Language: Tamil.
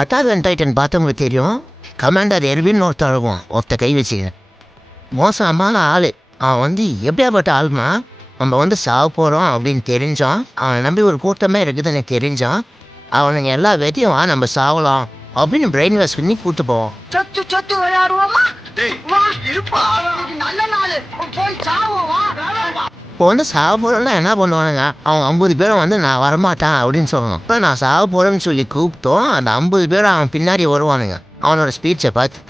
அட்டாக் அண்ட் டைட்டன் பார்த்தவங்களுக்கு தெரியும். கமாண்டர் எர்வின் ஒருத்தன் அழுவான், ஒருத்த கை வச்சுக்க மோசமான ஆள். அவன் வந்து எப்படியாப்பட்ட ஆளுனா, நம்ம வந்து சாவ போகிறோம் அப்படின்னு தெரிஞ்சான், அவனை நம்பி ஒரு கூட்டமே இருக்குதுன்னு தெரிஞ்சான், அவனுங்க எல்லா வெட்டியும் நம்ம சாவலாம் அப்படின்னு பிரெயின் வாஷ் பண்ணி கூட்டு போவோம். சத்து சத்து விளையாடுவோமா? வா இருப்பா, இன்னைக்கு நல்ல நாள், போய் சாவோம் வா. இப்போ வந்து சாவ போகிறோம்னா என்ன பண்ணுவானுங்க, அவங்க 50 பேரும் வந்து நான் வரமாட்டேன் அப்படின்னு சொல்லணும். இப்போ நான் சாவ போகிறேன்னு சொல்லி கூப்பிட்டோம், அந்த 50 பேரும் அவன் பின்னாடி வருவானுங்க அவனோட ஸ்பீச்சை பார்த்து.